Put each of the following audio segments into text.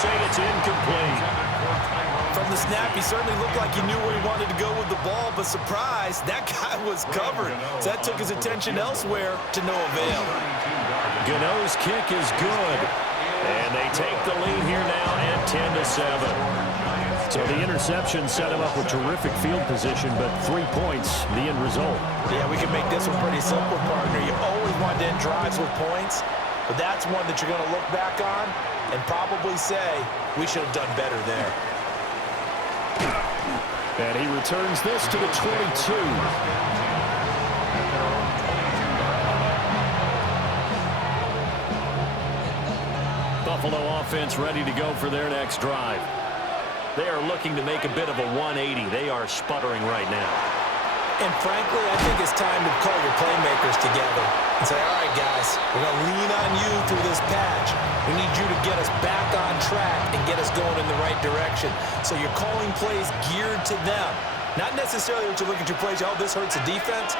say it's incomplete. From the snap, he certainly looked like he knew where he wanted to go with the ball, but surprise, that guy was covered. So that took his attention elsewhere to no avail. Gano's kick is good. And they take the lead here now at 10-7. So the interception set him up with terrific field position, but 3 points, the end result. Yeah, we can make this one pretty simple, partner. You always want to end drives with points, but that's one that you're going to look back on and probably say, we should have done better there. And he returns this to the 22. Buffalo offense ready to go for their next drive. They are looking to make a bit of a 180. They are sputtering right now. And frankly, I think it's time to call your playmakers together and say, all right, guys, we're going to lean on you through this patch. We need you to get us back on track and get us going in the right direction. So you're calling plays geared to them. Not necessarily that you look at your plays, oh, this hurts the defense.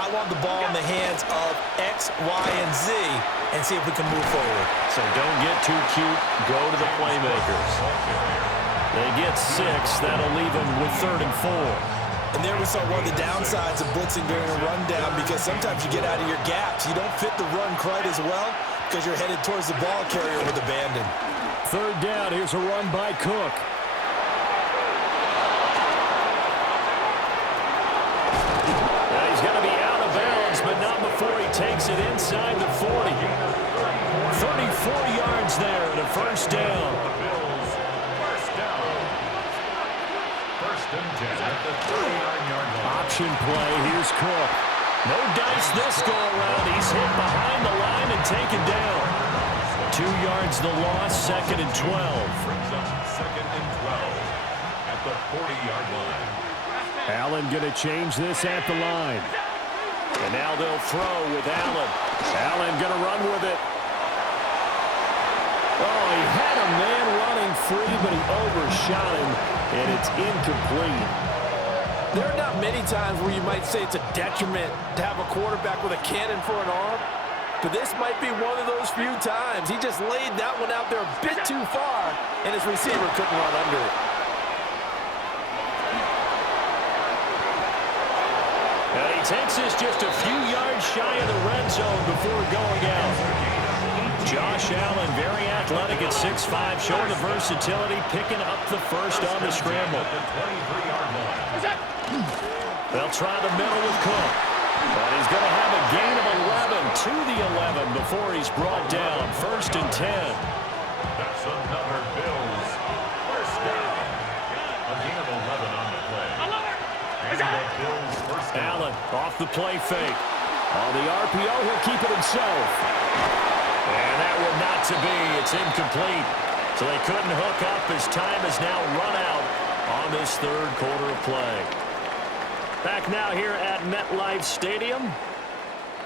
I want the ball in the hands of X, Y, and Z and see if we can move forward. So don't get too cute. Go to the playmakers. They get 6. That'll leave them with 3rd and 4. And there we saw one of the downsides of blitzing during a rundown, because sometimes you get out of your gaps. You don't fit the run quite as well because you're headed towards the ball carrier with abandon. 3rd down. Here's a run by Cook. Now he's going to be out of bounds, but not before he takes it inside the 40. 34 yards there and a 1st down. Option play. Here's Cook. No dice this go around. He's hit behind the line and taken down. 2 yards the loss. 2nd and 12. Brings up 2nd and 12 at the 40-yard line. Allen going to change this at the line. And now they'll throw with Allen. Allen going to run with it. Oh, he had a man running free, but he overshot him, and it's incomplete. There are not many times where you might say it's a detriment to have a quarterback with a cannon for an arm, but this might be one of those few times. He just laid that one out there a bit too far, and his receiver couldn't run under it. And he takes this just a few yards shy of the red zone before going out. Josh Allen, very athletic at 6'5", showing the versatility, picking up the 1st on the scramble. They'll try the middle with Cook. But he's going to have a gain of 11 to the 11 before he's brought down. 1st and 10. That's another Bills 1st down. A gain of 11 on the play. And the Bills 1st down. Allen off the play fake. On the RPO, he'll keep it himself. And that one not to be. It's incomplete. So they couldn't hook up as time has now run out on this 3rd quarter of play. Back now here at MetLife Stadium.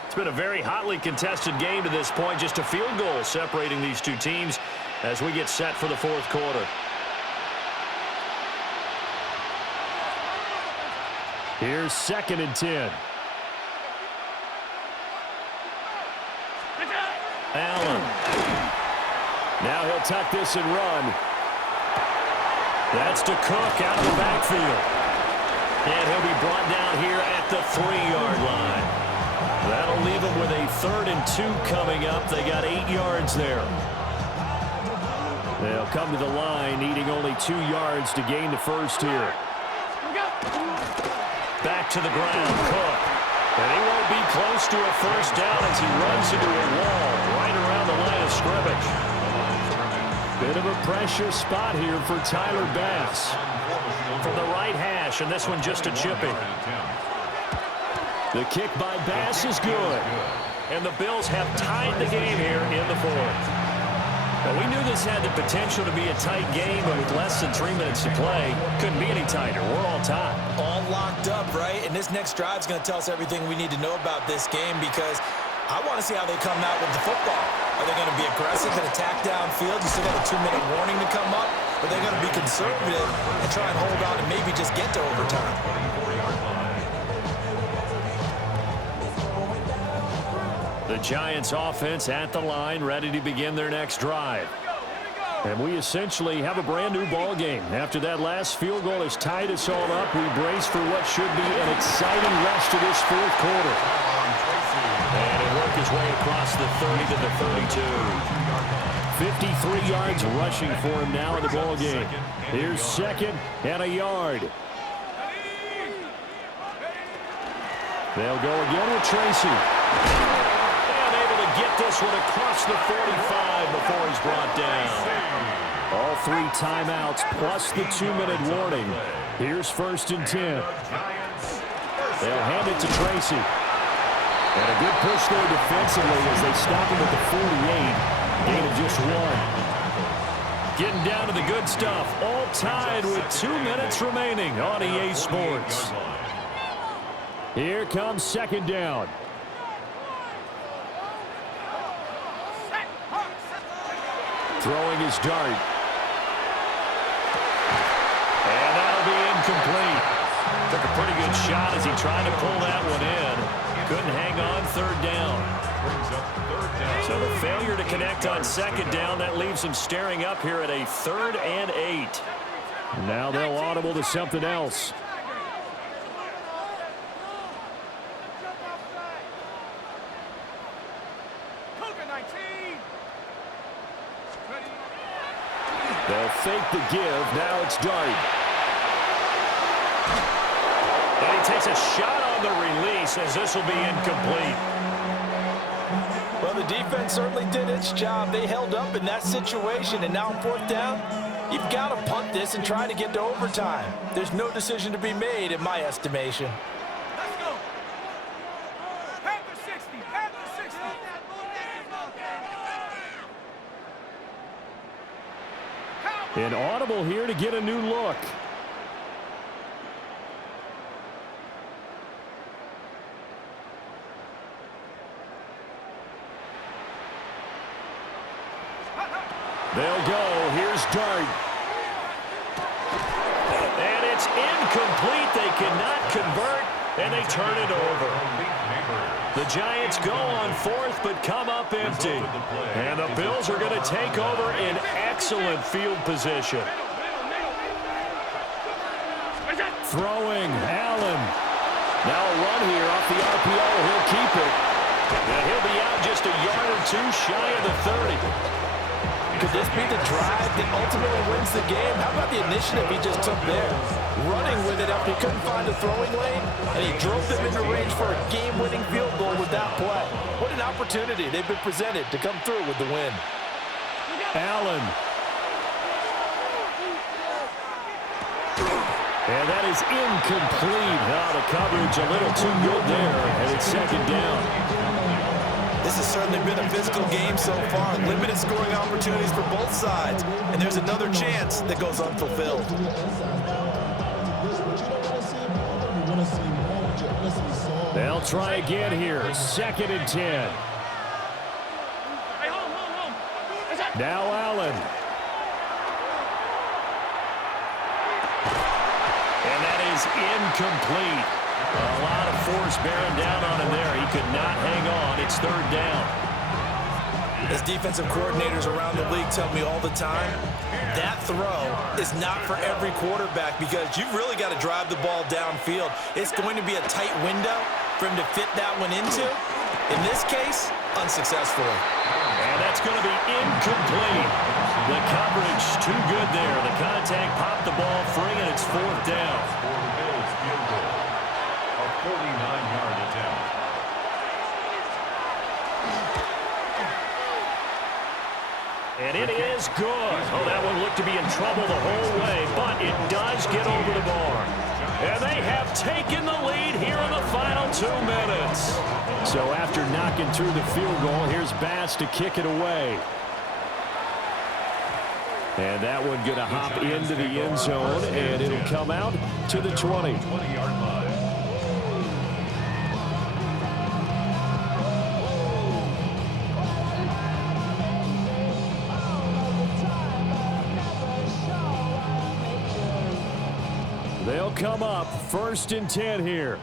It's been a very hotly contested game to this point. Just a field goal separating these two teams as we get set for the 4th quarter. Here's 2nd and 10. Allen. Now he'll tuck this and run. That's to Cook out of the backfield. And he'll be brought down here at the 3-yard line. That'll leave him with a 3rd and 2 coming up. They got 8 yards there. They'll come to the line, needing only 2 yards to gain the 1st here. Back to the ground, Cook. And he won't be close to a 1st down as he runs into a wall right around the line of scrimmage. Bit of a pressure spot here for Tyler Bass. From the right hash, and this one just a chipping. The kick by Bass is good. And the Bills have tied the game here in the 4th. Well, we knew this had the potential to be a tight game, but with less than 3 minutes to play, couldn't be any tighter. We're all tied. All locked up, right? And this next drive is going to tell us everything we need to know about this game, because I want to see how they come out with the football. Are they going to be aggressive and attack downfield? You still got a 2-minute warning to come up? Or are they going to be conservative and try and hold on and maybe just get to overtime? The Giants offense at the line, ready to begin their next drive. And we essentially have a brand-new ball game. After that last field goal has tied us all up, we brace for what should be an exciting rest of this fourth quarter. And it worked his way across the 30 to the 32. 53 yards rushing for him now in the ball game. Here's second and a yard. They'll go again with Tracy. And able to get this one across the 45 before he's brought down. All 3 timeouts plus the 2-minute warning. Here's 1st and 10. They'll hand it to Tracy. And a good push there defensively as they stop him at the 48. Gain of just 1. Getting down to the good stuff. All tied with 2 minutes remaining on EA Sports. Here comes 2nd down. Throwing his dart. And that'll be incomplete. Took a pretty good shot as he tried to pull that one in. Couldn't hang on 3rd down. So the failure to connect on 2nd down, that leaves him staring up here at a 3rd and 8. Now they'll audible to something else. They'll fake the give. Now it's Dart. And he takes a shot on the release as this will be incomplete. Well, the defense certainly did its job. They held up in that situation, and now on 4th down, you've got to punt this and try to get to overtime. There's no decision to be made in my estimation. Let's go. Panther 60. Panther 60. An audible here to get a new look. They'll go. Here's Dart. And it's incomplete. They cannot convert, and they turn it over. The Giants go on 4th, but come up empty. And the Bills are going to take over in excellent field position. Throwing, Allen. Now a run here off the RPO. He'll keep it. And he'll be out just a yard or 2 shy of the 30. Could this be the drive that ultimately wins the game? How about the initiative he just took there? Running with it after he couldn't find a throwing lane, and he drove them into range for a game-winning field goal with that play. What an opportunity they've been presented to come through with the win. Allen. And that is incomplete. Now the coverage a little too good there, and it's 2nd down. This has certainly been a physical game so far. Limited scoring opportunities for both sides. And there's another chance that goes unfulfilled. They'll try again here. 2nd and 10. Now Allen. And that is incomplete. A lot of force bearing down on him there. He could not hang on. It's 3rd down. As defensive coordinators around the league tell me all the time, that throw is not for every quarterback because you've really got to drive the ball downfield. It's going to be a tight window for him to fit that one into. In this case, unsuccessfully. And that's going to be incomplete. The coverage too good there. The contact popped the ball free, and it's 4th down. 49-yard attempt. And it is good. Oh, that one looked to be in trouble the whole way, but it does get over the bar. And they have taken the lead here in the final 2 minutes. So after knocking through the field goal, here's Bass to kick it away. And that one going to hop into the end zone, and it'll come out to the 20. 20-yard line. They'll come up 1st and 10 here.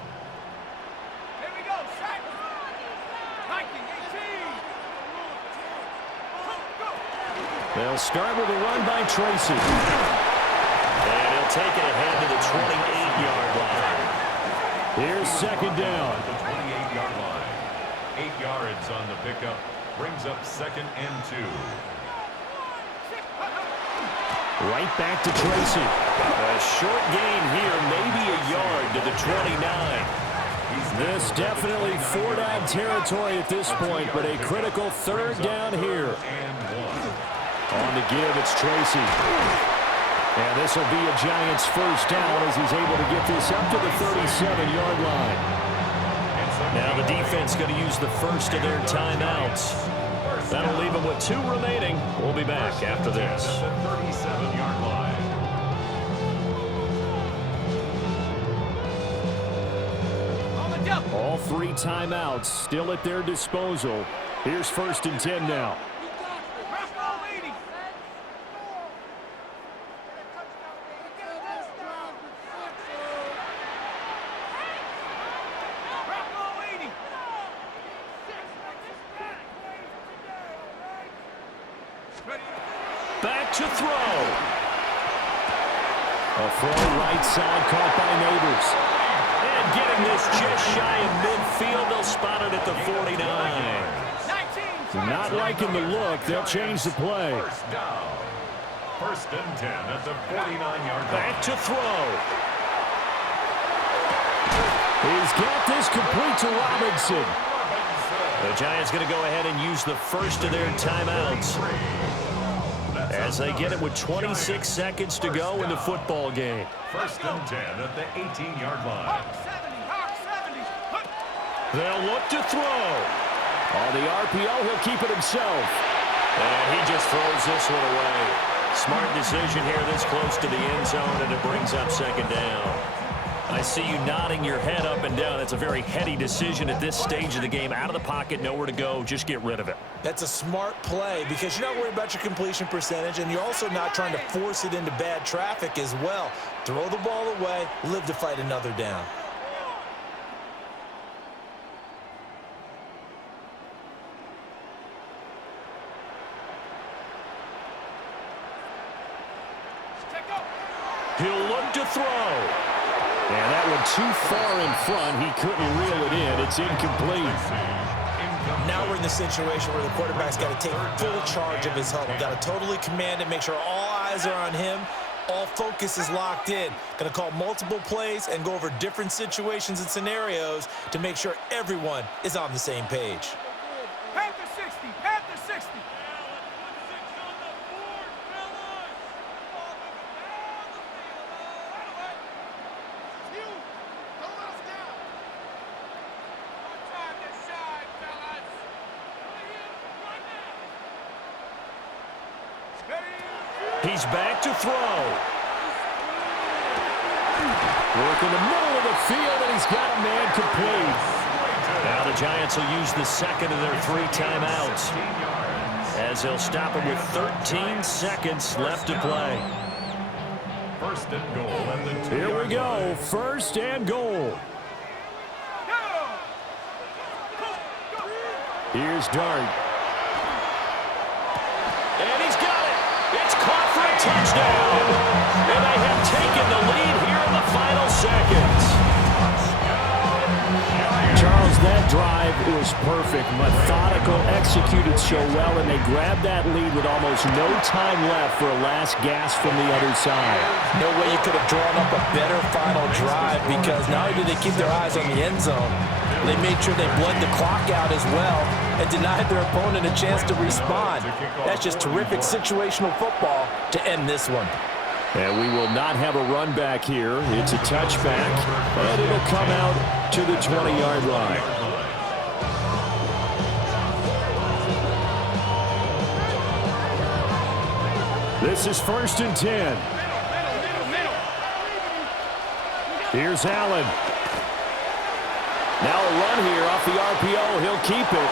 Here we go. Sack. Viking 18. Go, go. They'll start with a run by Tracy. And he'll take it ahead to the 28-yard line. Here's second down. The 28-yard line. 8 yards on the pickup. Brings up 2nd and 2. Right back to Tracy. A short gain here, maybe a yard to the 29. This definitely 4-down territory at this point, but a critical 3rd down here. On the give, it's Tracy. And this will be a Giants 1st down as he's able to get this up to the 37-yard line. Now the defense going to use the first of their timeouts. That'll leave them with 2 remaining. We'll be back after this. 37-yard line. All 3 timeouts still at their disposal. Here's 1st and 10 now. Back to throw. A throw right side caught by Neighbors. And getting this just shy of midfield, they'll spot it at the 49. Not liking the look. They'll change the play. 1st down. 1st and 10 at the 49-yard line. Back to throw. He's got this complete to Robinson. The Giants going to go ahead and use the first of their timeouts as they get it with 26 seconds to go in the football game. 1st and 10 at the 18-yard line. They'll look to throw. On the RPO, he'll keep it himself. And he just throws this one away. Smart decision here this close to the end zone, and it brings up 2nd down. I see you nodding your head up and down. That's a very heady decision at this stage of the game. Out of the pocket, nowhere to go. Just get rid of it. That's a smart play because you're not worried about your completion percentage, and you're also not trying to force it into bad traffic as well. Throw the ball away, live to fight another down. He'll look to throw. And that one too far in front. He couldn't reel it in. It's incomplete. Now we're in the situation where the quarterback's got to take full charge of his huddle. Got to totally command it, make sure all eyes are on him. All focus is locked in. Going to call multiple plays and go over different situations and scenarios to make sure everyone is on the same page. Panther 60, Panther 60. He's back to throw. Work in the middle of the field, and he's got a man complete. Now the Giants will use the second of their 3 timeouts as they'll stop him with 13 seconds left to play. 1st and goal at the 2-yard line. Here we go. 1st and goal. Here's Dart. And he's got it. It's caught for a touchdown. And they have taken the lead here in the final seconds. Charles, that drive was perfect. Methodical, executed so well, and they grabbed that lead with almost no time left for a last gasp from the other side. No way you could have drawn up a better final drive because not only did they keep their eyes on the end zone, they made sure they bled the clock out as well and denied their opponent a chance to respond. That's just terrific situational football to end this one. And we will not have a run back here. It's a touchback, and it'll come out to the 20-yard line. This is 1st and 10. Here's Allen. Now a run here off the RPO. He'll keep it.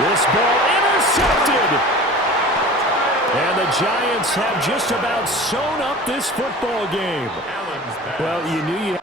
This ball intercepted. And the Giants have just about sewn up this football game. Well, you knew you